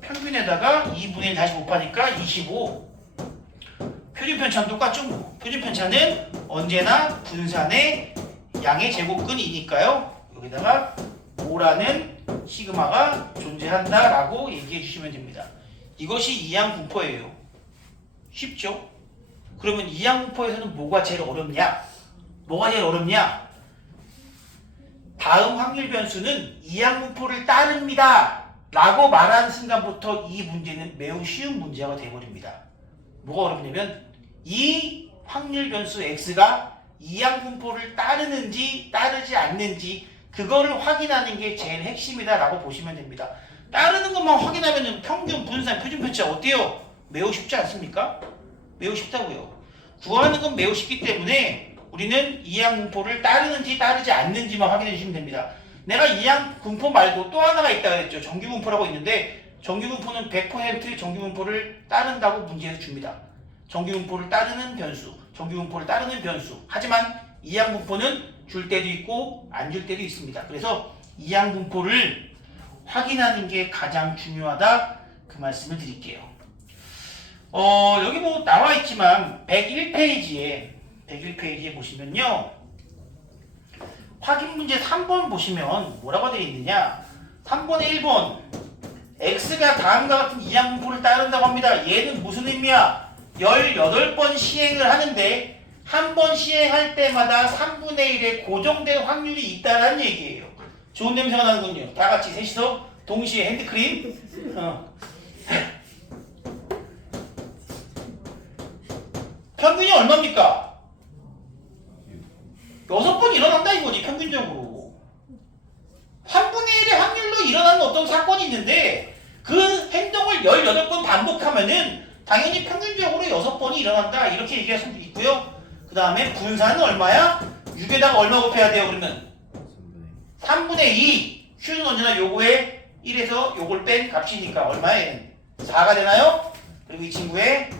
평균에다가 2분의 1 다시 곱하니까 25. 표준편차는 똑같죠 뭐. 표준편차는 언제나 분산의 양의 제곱근이니까요. 여기다가 5라는 시그마가 존재한다라고 얘기해 주시면 됩니다. 이것이 이항분포예요. 쉽죠? 그러면 이항분포에서는 뭐가 제일 어렵냐? 뭐가 제일 어렵냐? 다음 확률 변수는 이항분포를 따릅니다 라고 말하는 순간부터 이 문제는 매우 쉬운 문제가 되어버립니다. 뭐가 어렵냐면 이 확률 변수 x가 이항분포를 따르는지 따르지 않는지 그거를 확인하는 게 제일 핵심이다 라고 보시면 됩니다. 따르는 것만 확인하면 평균, 분산, 표준편차 어때요? 매우 쉽지 않습니까? 매우 쉽다고요. 구하는 건 매우 쉽기 때문에 우리는 이항분포를 따르는지 따르지 않는지만 확인해 주시면 됩니다. 내가 이항분포 말고 또 하나가 있다고 했죠. 정규분포라고 있는데 정규분포는 100% 정규분포를 따른다고 문제에서 줍니다. 정규분포를 따르는 변수, 정규분포를 따르는 변수. 하지만 이항분포는 줄 때도 있고 안 줄 때도 있습니다. 그래서 이항분포를 확인하는 게 가장 중요하다 그 말씀을 드릴게요. 여기 뭐 나와 있지만 101페이지에 보시면요. 확인 문제 3번 보시면 뭐라고 되어 있느냐? 3번에 1번 x가 다음과 같은 이항분포를 따른다고 합니다. 얘는 무슨 의미야? 18번 시행을 하는데 한 번 시행할 때마다 3분의 1의 고정된 확률이 있다는 얘기예요. 좋은 냄새가 나는군요. 다 같이 셋이서 동시에 핸드크림. 평균이 얼마입니까? 6번 일어난다 이거지 평균적으로. 3분의 1의 확률로 일어나는 어떤 사건이 있는데 그 행동을 18번 반복하면은 당연히 평균적으로 6번이 일어난다 이렇게 얘기할 수도 있고요. 그 다음에 분산은 얼마야? 6에다가 얼마 곱해야 돼요 그러면? 3분의 2. Q는 언제나 요거에 1에서 요걸 뺀 값이니까 얼마야? 4가 되나요? 그리고 이 친구의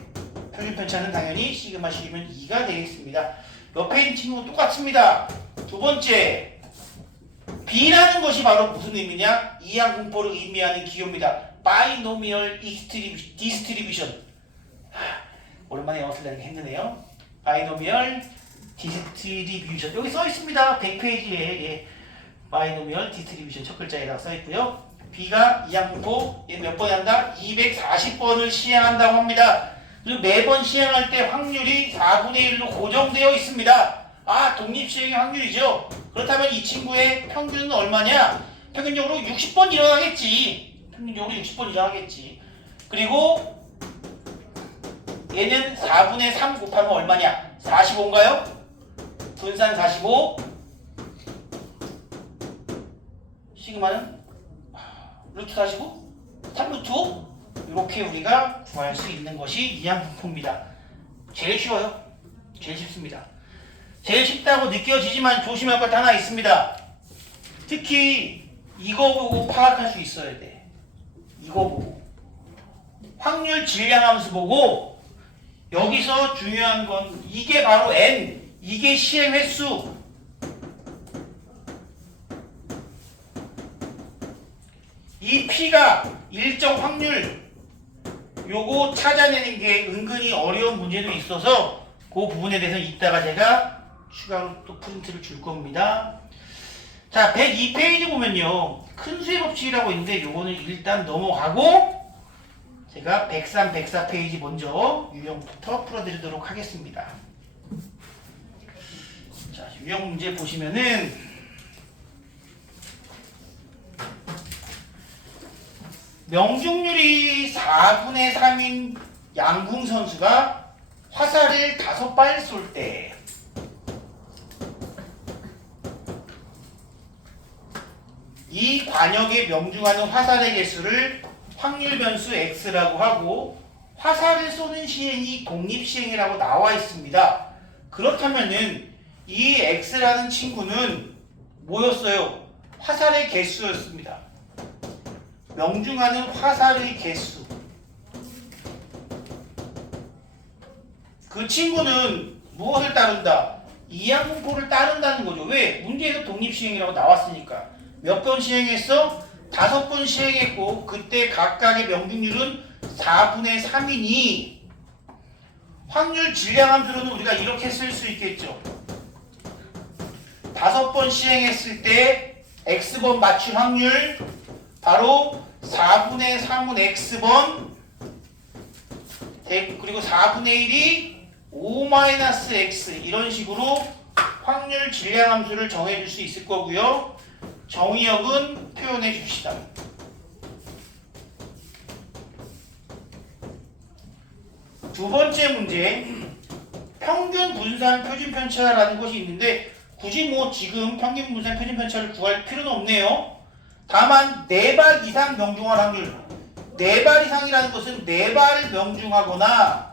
표준편차는 당연히 시그마 C면 2가 되겠습니다. 옆에 있는 친구는 똑같습니다. 두 번째 B라는 것이 바로 무슨 의미냐? 이항분포를 의미하는 기호입니다. Binomial Distribution. 오랜만에 영어 쓰려니까 힘드네요. Binomial Distribution. 여기 써 있습니다. 100페이지에 Binomial Distribution 첫 글자에다가 써 있고요. B가 이항분포 얘 몇 번 한다? 240번을 시행한다고 합니다. 그리고 매번 시행할 때 확률이 4분의 1로 고정되어 있습니다. 아, 독립시행의 확률이죠. 그렇다면 이 친구의 평균은 얼마냐? 평균적으로 60번 일어나겠지. 평균적으로 60번 일어나겠지. 그리고 얘는 4분의 3 곱하면 얼마냐? 45인가요? 분산 45. 시그마는 루트 45? 3루트 5? 이렇게 우리가 구할 수 있는 것이 이항분포입니다. 제일 쉬워요. 제일 쉽습니다. 제일 쉽다고 느껴지지만 조심할 것 하나 있습니다. 특히 이거 보고 파악할 수 있어야 돼. 이거 보고 확률 질량함수 보고 여기서 중요한 건 이게 바로 n, 이게 시행 횟수. 이 p가 일정 확률 요거 찾아내는 게 은근히 어려운 문제도 있어서 그 부분에 대해서 이따가 제가 추가로 또 프린트를 줄 겁니다. 자, 102페이지 보면요. 큰 수의 법칙이라고 있는데 요거는 일단 넘어가고 제가 103, 104페이지 먼저 유형부터 풀어드리도록 하겠습니다. 자, 유형 문제 보시면은 명중률이 4분의 3인 양궁 선수가 화살을 5발 쏠 때 이 관역에 명중하는 화살의 개수를 확률 변수 x라고 하고 화살을 쏘는 시행이 독립시행이라고 나와 있습니다. 그렇다면은 이 x라는 친구는 뭐였어요? 화살의 개수였습니다. 명중하는 화살의 개수. 그 친구는 무엇을 따른다? 이항공포를 따른다는 거죠. 왜? 문제에서 독립시행이라고 나왔으니까. 몇 번 시행했어? 5번 시행했고 그때 각각의 명중률은 4분의 3이니 확률 질량함수로는 우리가 이렇게 쓸 수 있겠죠. 5번 시행했을 때 x번 맞출 확률 바로 4분의 3은 x번 그리고 4분의 1이 5-x 이런 식으로 확률 질량함수를 정해줄 수 있을 거고요. 정의역은 표현해 줍시다. 두 번째 문제, 평균 분산 표준 편차라는 것이 있는데 굳이 뭐 지금 평균 분산 표준 편차를 구할 필요는 없네요. 다만 4발 이상 명중할 확률, 4발 이상이라는 것은 4발 명중하거나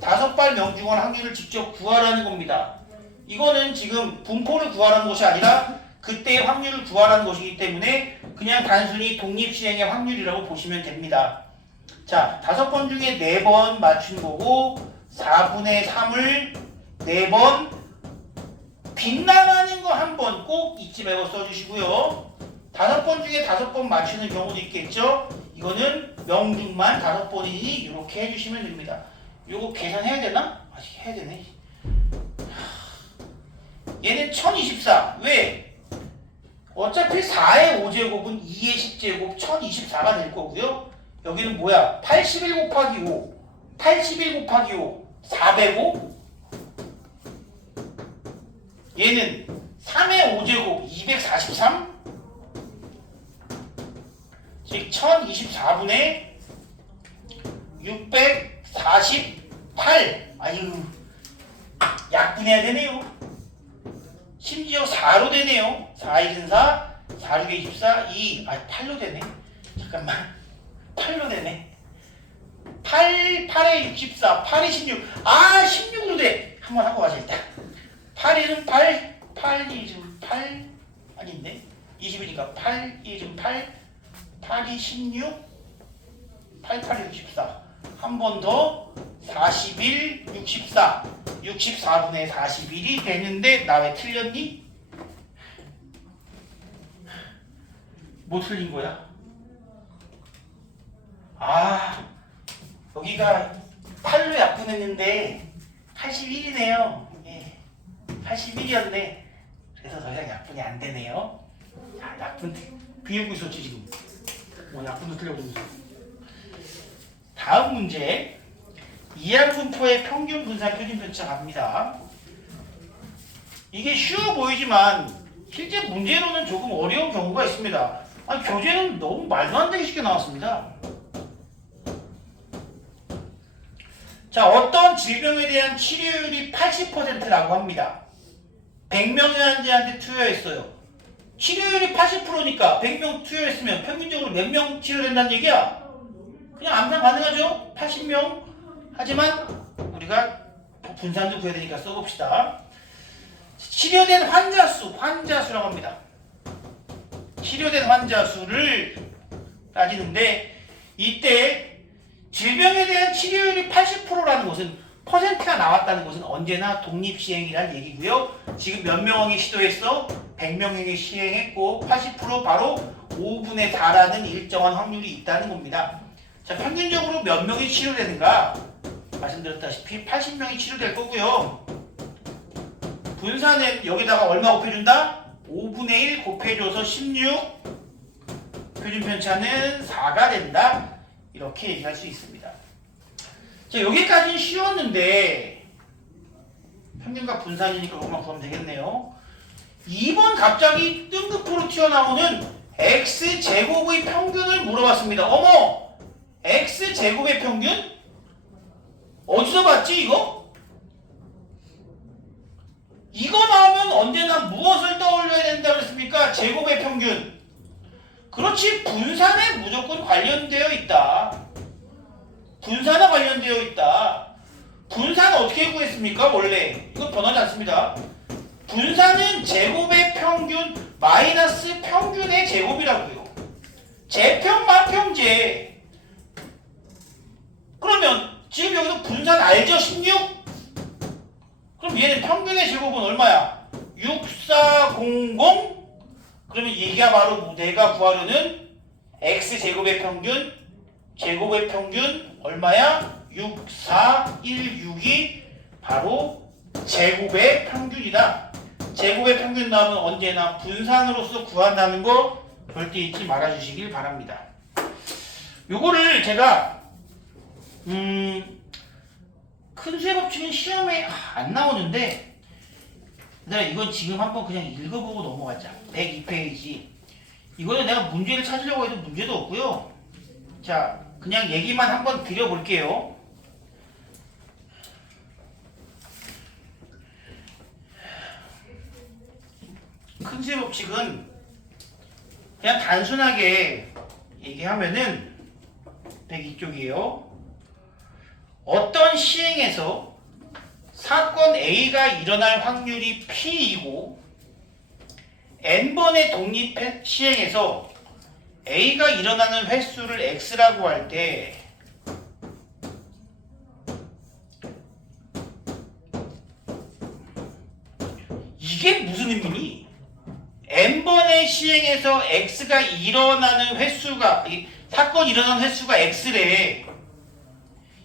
5발 명중할 확률을 직접 구하라는 겁니다. 이거는 지금 분포를 구하라는 것이 아니라 그때의 확률을 구하라는 것이기 때문에 그냥 단순히 독립시행의 확률이라고 보시면 됩니다. 자, 5번 중에 4번 맞춘 거고 4분의 3을 4번 빗나가는 거 한 번 꼭 잊지 말고 써주시고요. 5번 중에 5번 맞추는 경우도 있겠죠. 이거는 명중만 5번이니 이렇게 해주시면 됩니다. 요거 계산해야 되나? 아직 해야 되네. 얘는 1024. 왜? 어차피 4의 5제곱은 2의 10제곱 1024가 될 거고요. 여기는 뭐야? 81 곱하기 5. 81 곱하기 5. 405. 얘는 3의 5제곱 243. 즉 1024분의 648. 아유, 약분해야 되네요. 심지어 4로 되네요. 4, 1은 4, 4, 6에 24, 2. 8로 되네. 잠깐만. 8로 되네. 8, 8에 64, 8에 16. 16으로 돼. 한번 하고 가자, 일단. 8, 1은 8, 8, 2은 8. 아닌데? 20이니까 8, 1은 8, 8이 16, 8, 8이 64. 한 번 더 41, 64. 64분의 41이 되는데 나 왜 틀렸니? 뭐 틀린 거야? 여기가 8로 약분했는데 81이네요. 예, 81이었네. 그래서 더 이상 약분이 안 되네요. 자, 약분 비우고 있었지 지금. 약분도 틀려보면서. 다음 문제. 이항분포의 평균 분산 표준 편차 갑니다. 이게 쉬워 보이지만 실제 문제로는 조금 어려운 경우가 있습니다. 교재는 너무 말도 안 되게 쉽게 나왔습니다. 자, 어떤 질병에 대한 치료율이 80%라고 합니다. 100명의 환자한테 투여했어요. 치료율이 80%니까 100명 투여했으면 평균적으로 몇 명 치료된다는 얘기야? 그냥 암산 가능하죠? 80명. 하지만 우리가 분산도 구해야 되니까 써봅시다. 치료된 환자 수라고 합니다. 치료된 환자 수를 따지는데 이때 질병에 대한 치료율이 80%라는 것은 퍼센트가 나왔다는 것은 언제나 독립시행이라는 얘기고요. 지금 몇 명이 시도했어? 100명에게 시행했고 80% 바로 5분의 4라는 일정한 확률이 있다는 겁니다. 자, 평균적으로 몇 명이 치료되는가? 말씀드렸다시피 80명이 치료될 거고요. 분산은 여기다가 얼마 곱해준다? 5분의 1 곱해줘서 16. 표준 편차는 4가 된다. 이렇게 얘기할 수 있습니다. 자, 여기까지는 쉬웠는데 평균과 분산이니까 그것만 구하면 되겠네요. 2번 갑자기 뜬금포로 튀어나오는 x제곱의 평균을 물어봤습니다. 어머! x제곱의 평균? 어디서 봤지 이거? 이거 나오면 언제나 무엇을 떠올려야 된다 그랬습니까? 제곱의 평균. 그렇지, 분산에 무조건 관련되어 있다. 분산에 관련되어 있다. 분산은 어떻게 구했습니까? 원래 이거 변하지 않습니다. 분산은 제곱의 평균 마이너스 평균의 제곱이라고요. 제평 마평제. 그러면 지금 여기서 분산 알죠? 16? 그럼 얘는 평균의 제곱은 얼마야? 6400. 그러면 얘가 바로 내가 구하려는 x제곱의 평균, 제곱의 평균 얼마야? 6416이 바로 제곱의 평균이다. 제곱의 평균 나오면 언제나 분산으로서 구한다는 거 절대 잊지 말아주시길 바랍니다. 요거를 제가 큰 수의 법칙은 시험에 안 나오는데 이건 지금 한번 그냥 읽어보고 넘어가자. 102페이지. 이거는 내가 문제를 찾으려고 해도 문제도 없고요. 자, 그냥 얘기만 한번 드려볼게요. 큰 수의 법칙은 그냥 단순하게 얘기하면은 102쪽이에요. 어떤 시행에서 사건 A가 일어날 확률이 P이고 N번의 독립 시행에서 A가 일어나는 횟수를 X라고 할 때 이게 무슨 의미니? N번의 시행에서 X가 일어나는 횟수가 사건이 일어나는 횟수가 X래.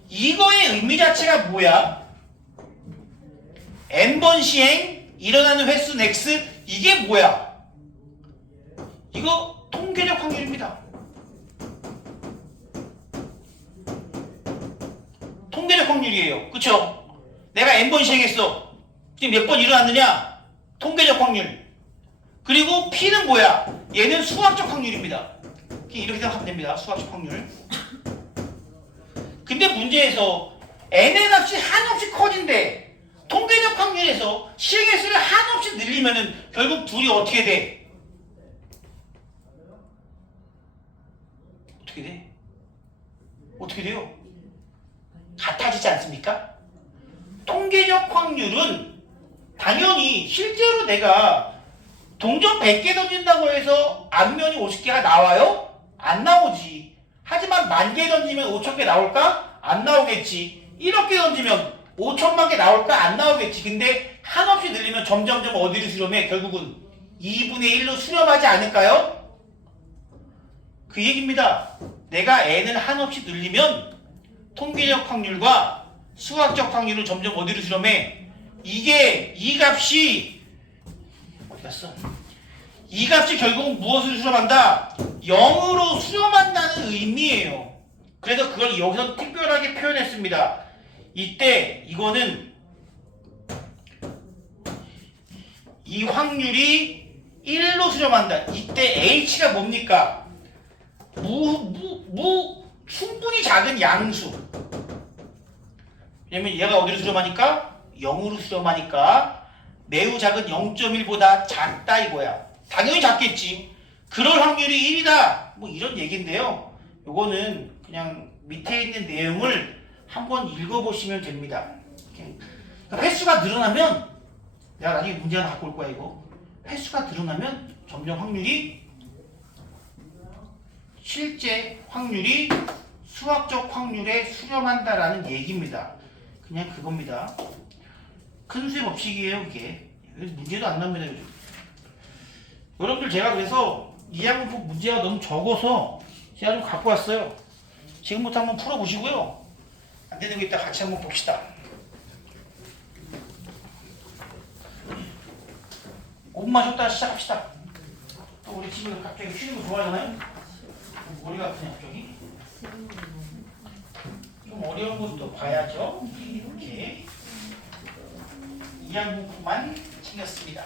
이거의 의미 자체가 뭐야? N번 시행 일어나는 횟수는 X. 이게 뭐야? 이거 통계적 확률입니다. 통계적 확률이에요. 그쵸? 내가 N번 시행했어. 지금 몇 번 일어났느냐? 통계적 확률. 그리고 P는 뭐야? 얘는 수학적 확률입니다. 이렇게 생각하면 됩니다. 수학적 확률. 근데 문제에서 n의 값이 한없이 커진대. 통계적 확률에서 시행 횟수를 한없이 늘리면은 결국 둘이 어떻게 돼? 어떻게 돼? 어떻게 돼요? 같아지지 않습니까? 통계적 확률은 당연히 실제로 내가 동전 100개 던진다고 해서 앞면이 50개가 나와요? 안 나오지. 하지만 10,000개 던지면 5,000개 나올까? 안 나오겠지. 1억 개 던지면 5천만 개 나올까? 안 나오겠지. 근데 한없이 늘리면 점점점 어디로 수렴해? 결국은 2분의 1로 수렴하지 않을까요? 그 얘기입니다. 내가 n을 한없이 늘리면 통계적 확률과 수학적 확률은 점점 어디로 수렴해? 이게 이 값이 어디 갔어? 이 값이 결국은 무엇을 수렴한다? 0으로 수렴한다는 의미예요. 그래서 그걸 여기서 특별하게 표현했습니다. 이때 이거는 이 확률이 1로 수렴한다. 이때 H가 뭡니까? 충분히 작은 양수. 왜냐면 얘가 어디로 수렴하니까? 0으로 수렴하니까 매우 작은 0.1보다 작다 이거야. 당연히 작겠지. 그럴 확률이 1이다. 뭐 이런 얘기인데요. 요거는 그냥 밑에 있는 내용을 한번 읽어보시면 됩니다. 그러니까 횟수가 늘어나면 내가 나중에 문제 하나 갖고 올 거야 이거. 횟수가 늘어나면 점점 확률이 실제 확률이 수학적 확률에 수렴한다라는 얘기입니다. 그냥 그겁니다. 큰 수의 법칙이에요 그게. 문제도 안 나옵니다. 요즘. 여러분들 제가 그래서 2학년법 문제가 너무 적어서 제가 좀 갖고 왔어요. 지금부터 한번 풀어보시고요. 안 되는 거 있다 같이 한번 봅시다. 5분만 쉬었다 시작합시다. 또 우리 친구들 갑자기 쉬는 거 좋아하잖아요? 머리가 아프냐 갑자기? 좀 어려운 것도 봐야죠. 이렇게 2학년만 챙겼습니다.